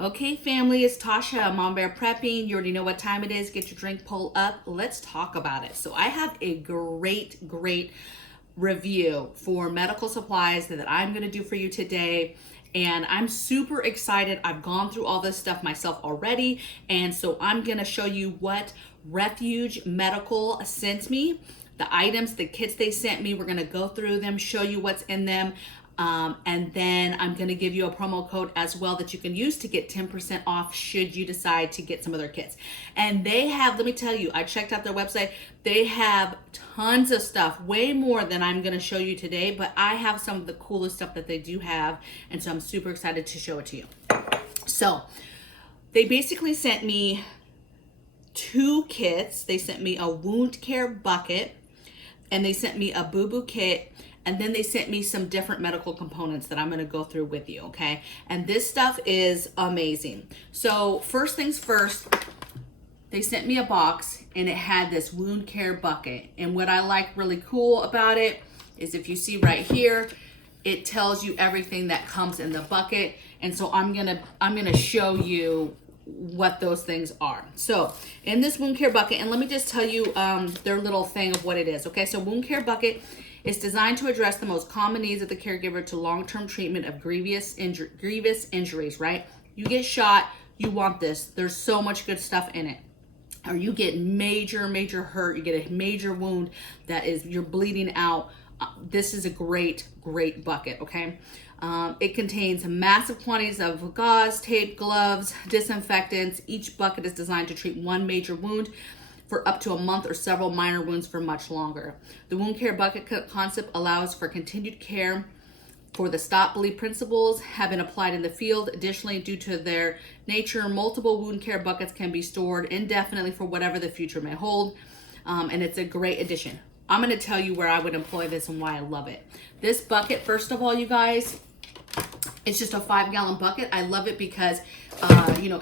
Okay, family, it's Tasha, Mom Bear Prepping. You already know what time it is. Get your drink pulled up. Let's talk about it. So I have a great review for medical supplies that I'm going to do for you today. And I'm super excited. I've gone through all this stuff myself already. And so I'm going to show you what Refuge Medical sent me. The items, the kits they sent me, we're going to go through them, show you what's in them. And then I'm going to give you a promo code as well that you can use to get 10% off should you decide to get some of their kits. And they have, let me tell you, I checked out their website. They have tons of stuff, way more than I'm going to show you today, but I have some of the coolest stuff that they do have. And so I'm super excited to show it to you. So they basically sent me 2 kits. They sent me a wound care bucket and they sent me a Booboo Kit. And then they sent me some different medical components that I'm going to go through with you, okay? And this stuff is amazing. So first things first, they sent me a box and it had this wound care bucket. And what I like really cool about it is if you see right here, it tells you everything that comes in the bucket. And so I'm gonna show you what those things are. So in this wound care bucket, and let me just tell you their little thing of what it is, okay? So wound care bucket is designed to address the most common needs of the caregiver to long-term treatment of grievous injuries, right? You get shot, you want this. There's so much good stuff in it. Or you get major hurt, you get a major wound that is, you're bleeding out. This is a great bucket, okay? It contains massive quantities of gauze, tape, gloves, disinfectants. Each bucket is designed to treat one major wound for up to a month or several minor wounds for much longer. The wound care bucket concept allows for continued care for the stop bleed principles have been applied in the field. Additionally, due to their nature, multiple wound care buckets can be stored indefinitely for whatever the future may hold. And it's a great addition. I'm gonna tell you where I would employ this and why I love it. This bucket, first of all, you guys, it's just a 5-gallon bucket. I love it because,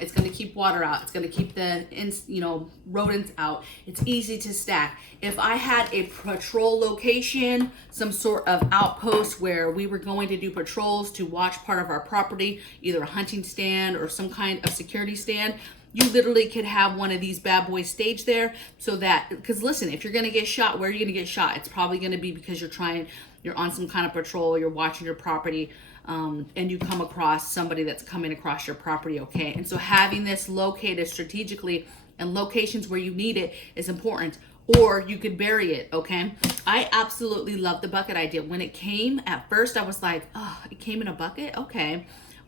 it's going to keep water out. It's going to keep the, rodents out. It's easy to stack. If I had a patrol location, some sort of outpost where we were going to do patrols to watch part of our property, either a hunting stand or some kind of security stand, you literally could have one of these bad boys staged there so that, because listen, if you're going to get shot, where are you going to get shot? It's probably going to be because you're on some kind of patrol, you're watching your property, and you come across somebody that's coming across your property, okay? And so having this located strategically in locations where you need it is important, or you could bury it, okay? I absolutely love the bucket idea. When it came, at first I was like, oh, it came in a bucket? Okay.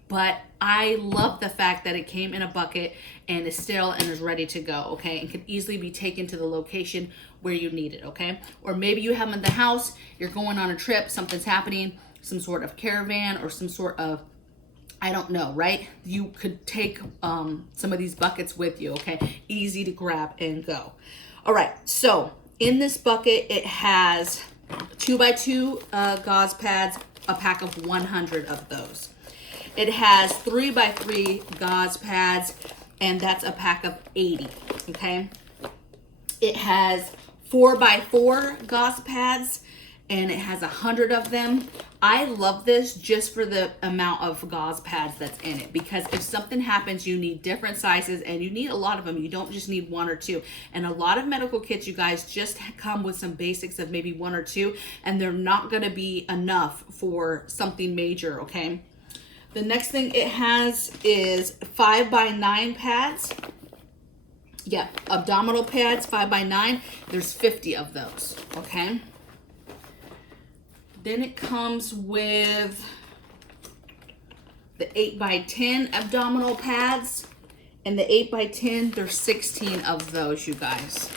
But I love the fact that it came in a bucket and is sterile and is ready to go, okay? And can easily be taken to the location where you need it, okay? Or maybe you have them in the house, you're going on a trip, something's happening, some sort of caravan or some sort of, I don't know, right? You could take some of these buckets with you, okay? Easy to grab and go. All right, so in this bucket, it has 2x2 gauze pads, a pack of 100 of those. It has 3x3 gauze pads, and that's a pack of 80, okay? It has 4x4 gauze pads, and it has 100 of them. I love this just for the amount of gauze pads that's in it, because if something happens, you need different sizes and you need a lot of them. You don't just need 1 or 2. And a lot of medical kits, you guys, just come with some basics of maybe 1 or 2, and they're not gonna be enough for something major, okay? The next thing it has is 5x9 pads. Yeah, abdominal pads, 5x9. There's 50 of those, okay? Then it comes with the 8x10 abdominal pads. And the 8x10, there's 16 of those, you guys.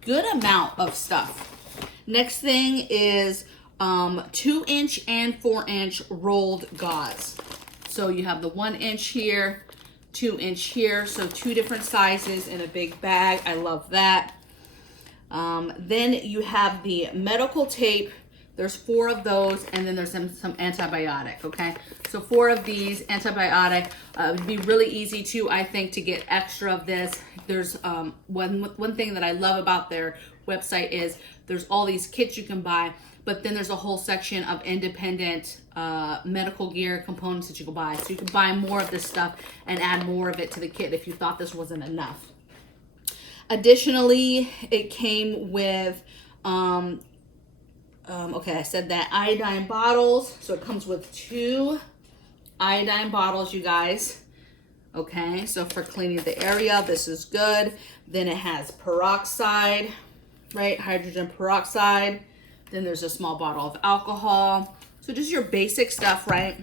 Good amount of stuff. Next thing is 2-inch and 4-inch rolled gauze. So you have the 1-inch here, 2-inch here. So 2 different sizes in a big bag. I love that. Then you have the medical tape There's 4 of those, and then there's some antibiotic, okay? So 4 of these antibiotic. It'd be really easy too, I think, to get extra of this. There's one thing that I love about their website is there's all these kits you can buy, but then there's a whole section of independent medical gear components that you can buy. So you can buy more of this stuff and add more of it to the kit if you thought this wasn't enough. Additionally, it came with okay, I said that, iodine bottles. So it comes with 2 iodine bottles, you guys. Okay, so for cleaning the area, this is good. Then it has peroxide, right? Hydrogen peroxide. Then there's a small bottle of alcohol. So just your basic stuff, right?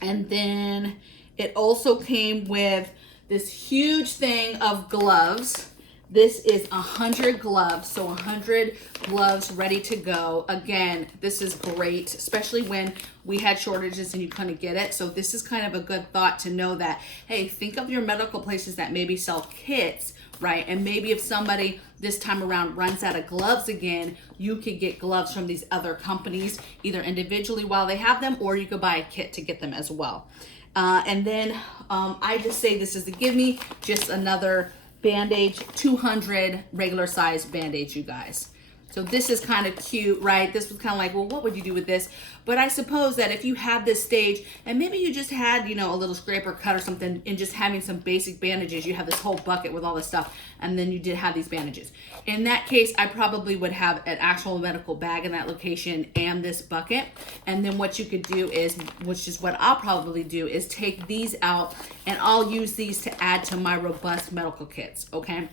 And then it also came with this huge thing of gloves. This is 100 gloves, so 100 gloves ready to go. Again, this is great, especially when we had shortages and you couldn't get it. So this is kind of a good thought to know that, hey, think of your medical places that maybe sell kits, right? And maybe if somebody this time around runs out of gloves again, you could get gloves from these other companies, either individually while they have them, or you could buy a kit to get them as well. And then I just say this is the give me, just another bandage, 200 regular size bandage, you guys. So this is kind of cute, right? This was kind of like, well, what would you do with this? But I suppose that if you had this stage and maybe you just had, you know, a little scrape or cut or something, and just having some basic bandages, you have this whole bucket with all this stuff, and then you did have these bandages. In that case, I probably would have an actual medical bag in that location and this bucket. And then what you could do is, which is what I'll probably do, is take these out and I'll use these to add to my robust medical kits, okay?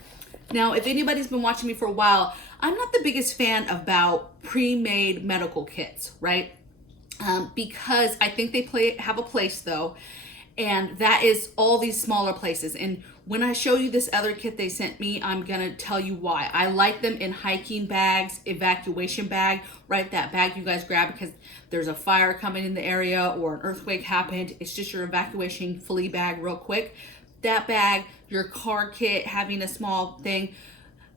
Now, if anybody's been watching me for a while, I'm not the biggest fan about pre-made medical kits, right? Because I think they have a place though, and that is all these smaller places. And when I show you this other kit they sent me, I'm gonna tell you why. I like them in hiking bags, evacuation bag, right? That bag you guys grab because there's a fire coming in the area or an earthquake happened. It's just your evacuation flea bag real quick. That bag, your car kit, having a small thing.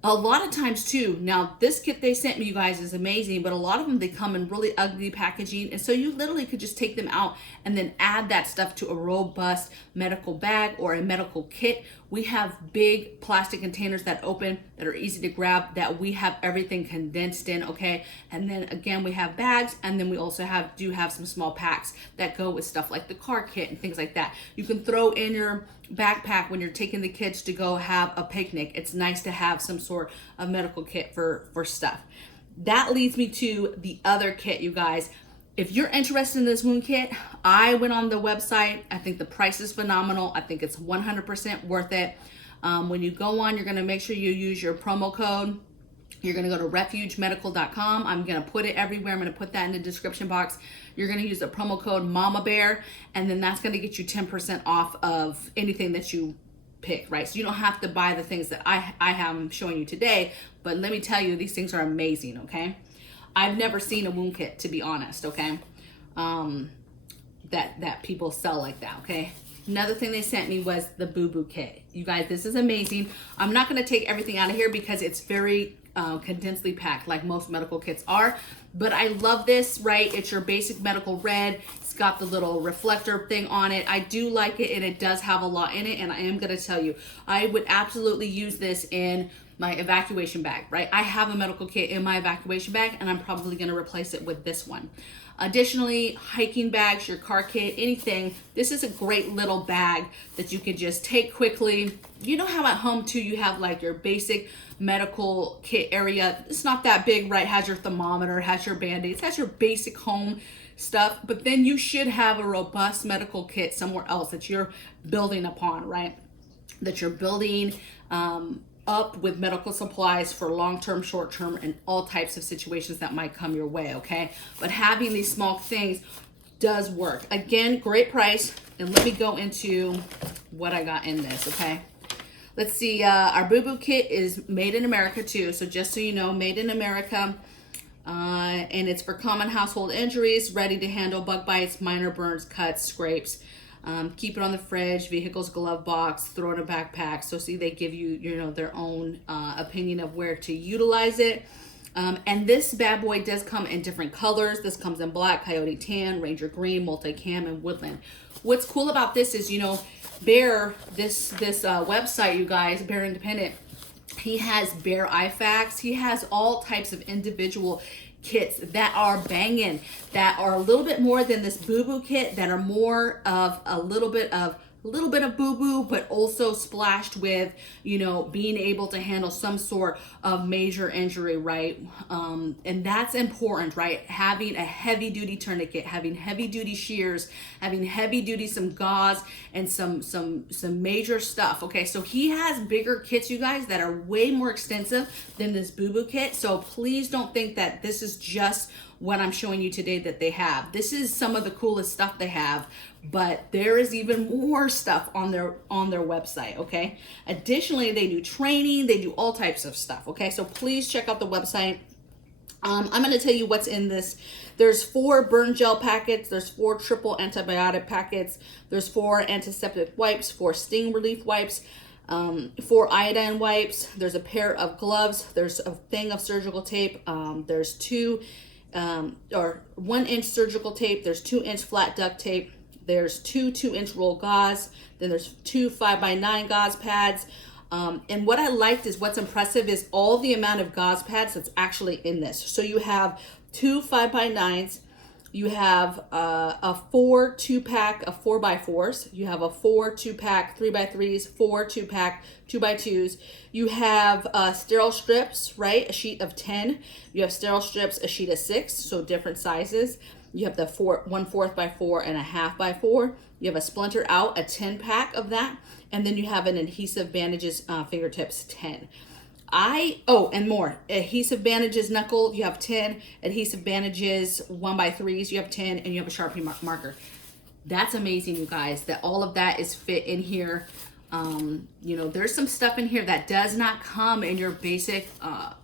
A lot of times too, now this kit they sent me, you guys, is amazing, but a lot of them, they come in really ugly packaging. And so you literally could just take them out and then add that stuff to a robust medical bag or a medical kit. We have big plastic containers that open, that are easy to grab, that we have everything condensed in, okay? And then again, we have bags, and then we also do have some small packs that go with stuff like the car kit and things like that. You can throw in your backpack when you're taking the kids to go have a picnic. It's nice to have some sort of medical kit for stuff. That leads me to the other kit, you guys. If you're interested in this wound kit, I went on the website. I think the price is phenomenal. I think it's 100% worth it. When you go on, you're gonna make sure you use your promo code. You're gonna go to refugemedical.com. I'm gonna put it everywhere. I'm gonna put that in the description box. You're gonna use the promo code MamaBear, and then that's gonna get you 10% off of anything that you pick, right? So you don't have to buy the things that I have showing you today, but let me tell you, these things are amazing, okay? I've never seen a wound kit, to be honest, okay? That people sell like that, okay? Another thing they sent me was the Booboo Kit. You guys, this is amazing. I'm not gonna take everything out of here because it's very condensely packed like most medical kits are, but I love this, right? It's your basic medical red. It's got the little reflector thing on it. I do like it, and it does have a lot in it, and I am gonna tell you, I would absolutely use this in my evacuation bag, right? I have a medical kit in my evacuation bag, and I'm probably gonna replace it with this one. Additionally, hiking bags, your car kit, anything. This is a great little bag that you can just take quickly. You know how at home too, you have like your basic medical kit area. It's not that big, right? Has your thermometer, has your band-aids, has your basic home stuff, but then you should have a robust medical kit somewhere else that you're building upon, right? That you're building up with medical supplies for long-term, short-term, and all types of situations that might come your way, okay? But having these small things does work. Again, great price. And let me go into what I got in this, okay? Let's see, our Booboo Kit is made in America too. So just so you know, made in America. And it's for common household injuries, ready to handle bug bites, minor burns, cuts, scrapes. Keep it on the fridge, vehicle's glove box, throw it in a backpack. So see, they give you, you know, their own opinion of where to utilize it. And this bad boy does come in different colors. This comes in black, coyote tan, ranger green, multicam, and woodland. What's cool about this is, you know, Bear, this website, you guys, Bear Independent, he has Bear IFACs. He has all types of individual kits that are banging, that are a little bit more than this Booboo Kit, that are more of a little bit of boo-boo, but also splashed with, you know, being able to handle some sort of major injury, right? And that's important, right? Having a heavy duty tourniquet, having heavy duty shears, having heavy duty some gauze, and some major stuff. Okay, so he has bigger kits, you guys, that are way more extensive than this Booboo Kit. So please don't think that this is just what I'm showing you today that they have. This is some of the coolest stuff they have, but there is even more stuff on their website, okay? Additionally, they do training, they do all types of stuff, okay? So please check out the website. I'm gonna tell you what's in this. There's 4 burn gel packets, there's 4 triple antibiotic packets, there's 4 antiseptic wipes, 4 sting relief wipes, 4 iodine wipes, there's a pair of gloves, there's a thing of surgical tape, there's 2 or 1-inch surgical tape, there's 2-inch flat duct tape, there's 2 2-inch roll gauze, then there's 2 5x9 gauze pads. And what I liked is, what's impressive is all the amount of gauze pads that's actually in this. So you have 2 5x9s, you have a 4 2-pack of 4x4s, you have a 4 2-pack 3x3s, 4 2-pack 2x2s, you have sterile strips, right? A sheet of 10. You have sterile strips, a sheet of 6, so different sizes. You have the 1/4 by 4 and a 1/2 by 4. You have a splinter out, a 10-pack of that, and then you have an adhesive bandages fingertips 10. And more. Adhesive bandages knuckle, you have 10. Adhesive bandages 1x3s, you have 10, and you have a Sharpie marker. That's amazing, you guys, that all of that is fit in here. You know, there's some stuff in here that does not come in your basic,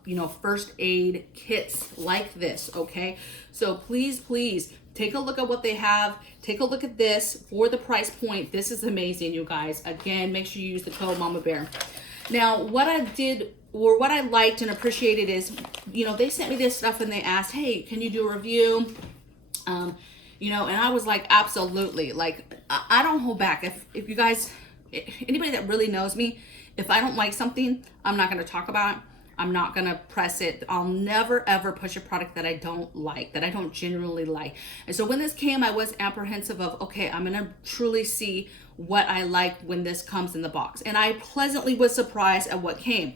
you know, first aid kits like this, okay? So please, please take a look at what they have. Take a look at this for the price point. This is amazing, you guys. Again, make sure you use the code Mama Bear. Now, what I did, or what I liked and appreciated is, you know, they sent me this stuff and they asked, hey, can you do a review? You know, and I was like, absolutely. Like, I don't hold back. If you guys, anybody that really knows me, if I don't like something, I'm not going to talk about it. I'm not going to press it. I'll never, ever push a product that I don't like, that I don't genuinely like. And so when this came, I was apprehensive of, okay, I'm going to truly see what I like when this comes in the box. And I pleasantly was surprised at what came.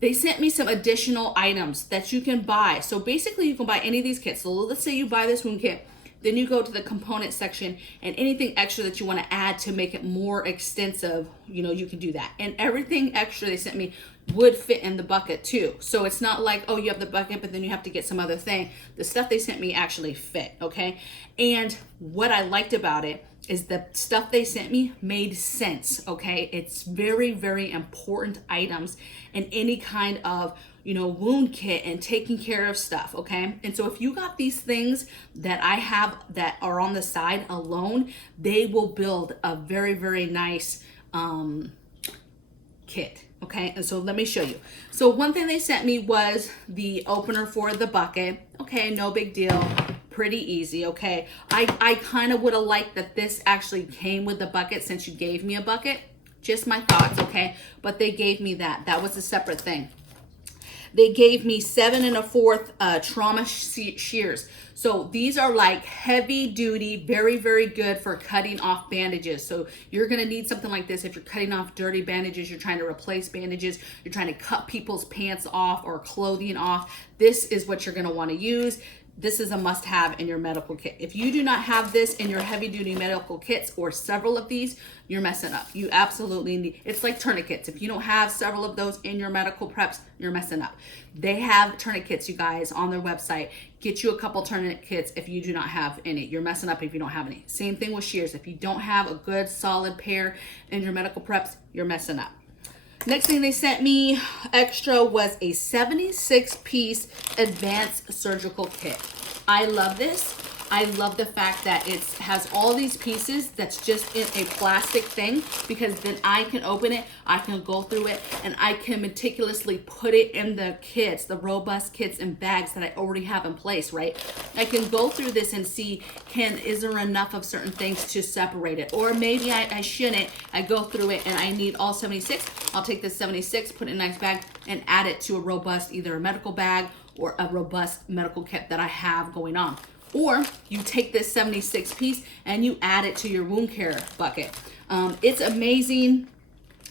They sent me some additional items that you can buy. So basically you can buy any of these kits. So let's say you buy this wound kit, then you go to the component section, and anything extra that you want to add to make it more extensive, you know, you can do that. And everything extra they sent me would fit in the bucket too. So it's not like, oh, you have the bucket, but then you have to get some other thing. The stuff they sent me actually fit, okay? And what I liked about it is the stuff they sent me made sense, okay? It's very, very important items in any kind of, you know, wound kit and taking care of stuff, okay? And so if you got these things that I have that are on the side alone, they will build a very, very nice kit, okay? And so let me show you. So one thing they sent me was the opener for the bucket. Okay, no big deal. Pretty easy, okay? I kind of would have liked that this actually came with the bucket since you gave me a bucket. Just my thoughts, okay? But they gave me that. That was a separate thing. They gave me 7 1/4 trauma shears. So these are like heavy duty, very, very good for cutting off bandages. So you're gonna need something like this if you're cutting off dirty bandages, you're trying to replace bandages, you're trying to cut people's pants off or clothing off. This is what you're gonna wanna use. This is a must-have in your medical kit. If you do not have this in your heavy-duty medical kits or several of these, you're messing up. You absolutely need, it's like tourniquets. If you don't have several of those in your medical preps, you're messing up. They have tourniquets, you guys, on their website. Get you a couple tourniquets if you do not have any. You're messing up if you don't have any. Same thing with shears. If you don't have a good, solid pair in your medical preps, you're messing up. Next thing they sent me extra was a 76-piece advanced surgical kit. I love this. I love the fact that it has all these pieces that's just in a plastic thing, because then I can open it, I can go through it, and I can meticulously put it in the kits, the robust kits and bags that I already have in place, right? I can go through this and see, is there enough of certain things to separate it? Or maybe I shouldn't. I go through it and I need all 76. I'll take this 76, put it in a nice bag, and add it to a robust, either a medical bag or a robust medical kit that I have going on. Or you take this 76 piece and you add it to your wound care bucket. It's amazing.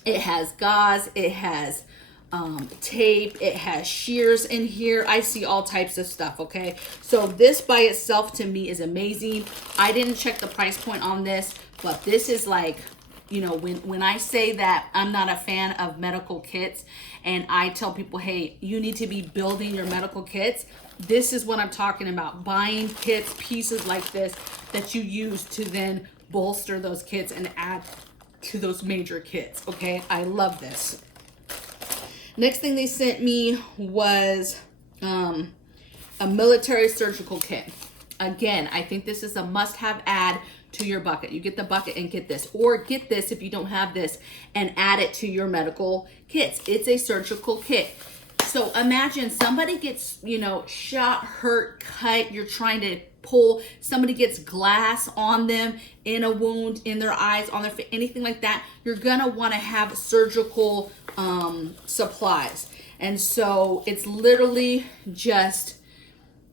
It has gauze, it has tape, it has shears in here. I see all types of stuff, okay? So this by itself to me is amazing. I didn't check the price point on this, but this is like, you know, when I say that I'm not a fan of medical kits and I tell people, hey, you need to be building your medical kits, this is what I'm talking about. Buying kits, pieces like this that you use to then bolster those kits and add to those major kits, okay? I love this. Next thing they sent me was a military surgical kit. Again, I think this is a must-have add to your bucket. You get the bucket and get this, or get this if you don't have this and add it to your medical kits. It's a surgical kit. So imagine somebody gets, you know, shot, hurt, cut, you're trying to pull, somebody gets glass on them in a wound, in their eyes, on their face, anything like that. You're gonna wanna have surgical supplies. And so it's literally just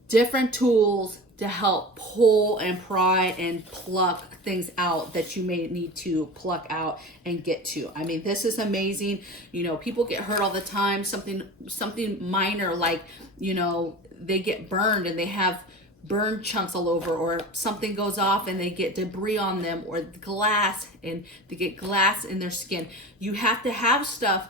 different tools to help pull and pry and pluck things out that you may need to pluck out and get to. I mean, this is amazing. You know, people get hurt all the time. Something minor, like, you know, they get burned and they have burn chunks all over, or something goes off and they get debris on them, or glass, and they get glass in their skin. You have to have stuff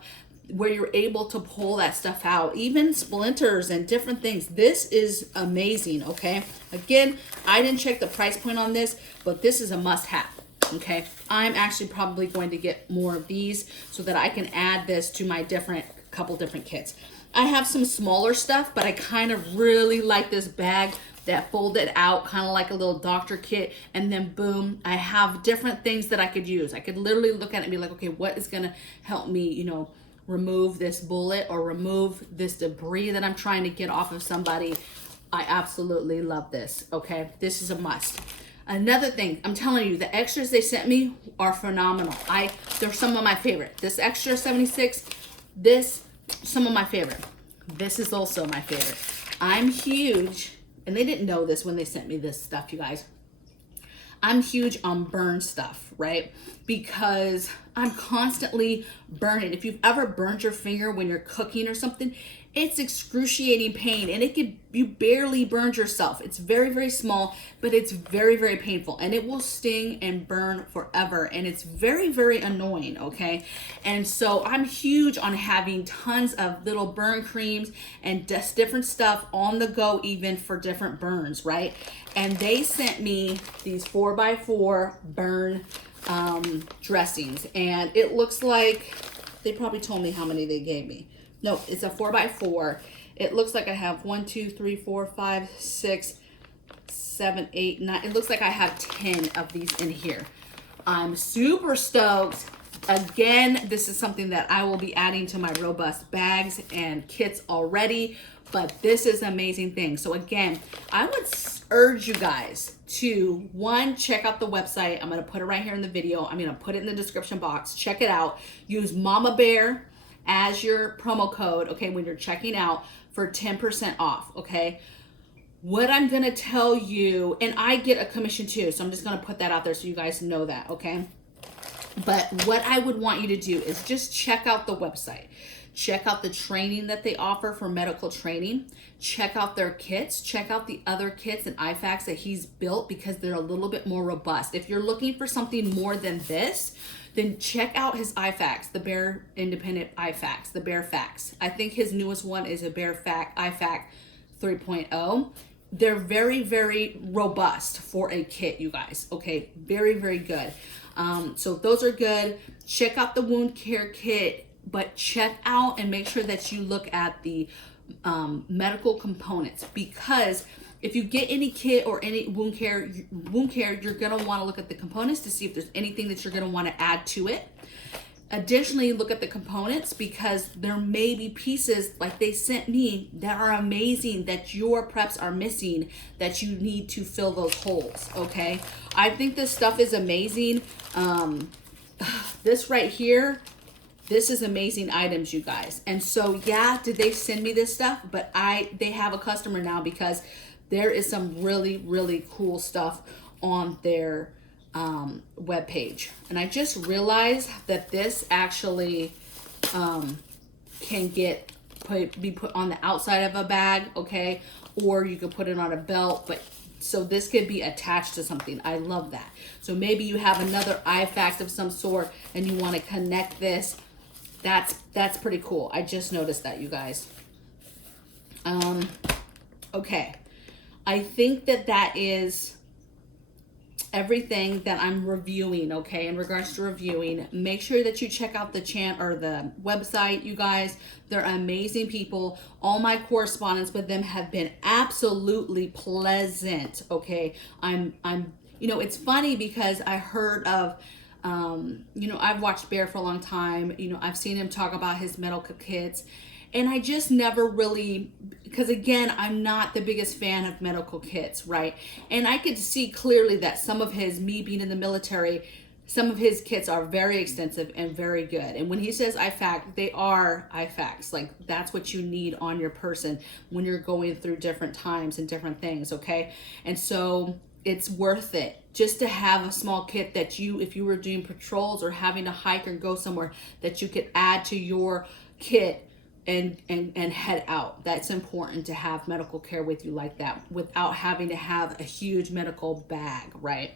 where you're able to pull that stuff out, even splinters and different things. This is amazing, okay? Again, I didn't check the price point on this, but this is a must-have, okay? I'm actually probably going to get more of these so that I can add this to my couple different kits. I have some smaller stuff, but I kind of really like this bag that folded out, kind of like a little doctor kit, and then boom, I have different things that I could use. I could literally look at it and be like, okay, what is gonna help me, you know, remove this bullet or remove this debris that I'm trying to get off of somebody. I absolutely love this, okay? This is a must. Another thing, I'm telling you, the extras they sent me are phenomenal. They're some of my favorite. This extra 76, some of my favorite. This is also my favorite. I'm huge, and they didn't know this when they sent me this stuff, you guys. I'm huge on burn stuff, right? Because I'm constantly burning. If you've ever burned your finger when you're cooking or something, it's excruciating pain, and you barely burned yourself. It's very, very small, but it's very, very painful, and it will sting and burn forever, and it's very, very annoying, okay? And so I'm huge on having tons of little burn creams and just different stuff on the go, even for different burns, right? And they sent me these 4x4 burn dressings, and it looks like they probably told me how many they gave me. No, it's a 4x4. It looks like I have 1, 2, 3, 4, 5, 6, 7, 8, 9. It looks like I have 10 of these in here. I'm super stoked. Again, this is something that I will be adding to my robust bags and kits already, but this is an amazing thing. So again, I would urge you guys to, one, check out the website. I'm going to put it right here in the video. I'm going to put it in the description box. Check it out. Use Mama Bear as your promo code, okay, when you're checking out, for 10% off, okay? What I'm gonna tell you, and I get a commission too, so I'm just gonna put that out there so you guys know that, okay? But what I would want you to do is just check out the website. Check out the training that they offer for medical training. Check out their kits. Check out the other kits and IFAKs that he's built, because they're a little bit more robust. If you're looking for something more than this, then check out his IFAKs, the Bear Independent IFAKs, the Bear Facts. I think his newest one is a Bear IFAK 3.0. They're very, very robust for a kit, you guys. Okay, very, very good. So those are good. Check out the wound care kit, but check out and make sure that you look at the medical components, because if you get any kit or any wound care, you're gonna wanna look at the components to see if there's anything that you're gonna wanna add to it. Additionally, look at the components because there may be pieces like they sent me that are amazing that your preps are missing that you need to fill those holes, okay? I think this stuff is amazing. This right here, this is amazing items, you guys. And so, yeah, did they send me this stuff? But they have a customer now because there is some really, really cool stuff on their web page. And I just realized that this actually can be put on the outside of a bag, okay? Or you could put it on a belt, but so this could be attached to something. I love that. So maybe you have another IFAC of some sort and you want to connect this. That's pretty cool. I just noticed that, you guys. Okay. I think that is everything that I'm reviewing, okay, in regards to reviewing. Make sure that you check out the the website, you guys. They're amazing people. All my correspondence with them have been absolutely pleasant, okay? I'm you know, it's funny because I heard of you know, I've watched Bear for a long time. You know, I've seen him talk about his medical kits. And I just never really, because again, I'm not the biggest fan of medical kits, right? And I could see clearly that some of me being in the military, some of his kits are very extensive and very good. And when he says IFAC, they are IFACs. Like, that's what you need on your person when you're going through different times and different things, okay? And so it's worth it just to have a small kit that if you were doing patrols or having to hike or go somewhere, that you could add to your kit and head out. That's important to have medical care with you like that without having to have a huge medical bag, right?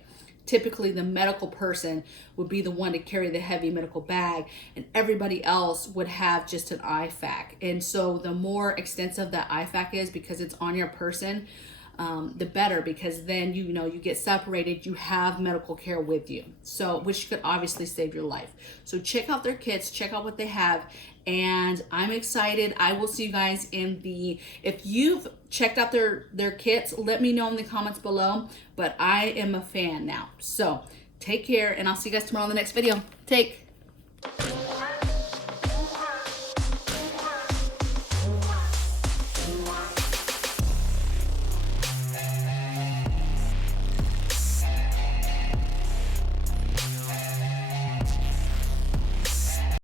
Typically the medical person would be the one to carry the heavy medical bag and everybody else would have just an IFAC. And so the more extensive that IFAC is because it's on your person, the better, because then you know you get separated, you have medical care with you, so which could obviously save your life. So check out their kits, check out what they have, and I'm excited. I will see you guys if you've checked out their kits, let me know in the comments below. But I am a fan now. So take care, and I'll see you guys tomorrow in the next video.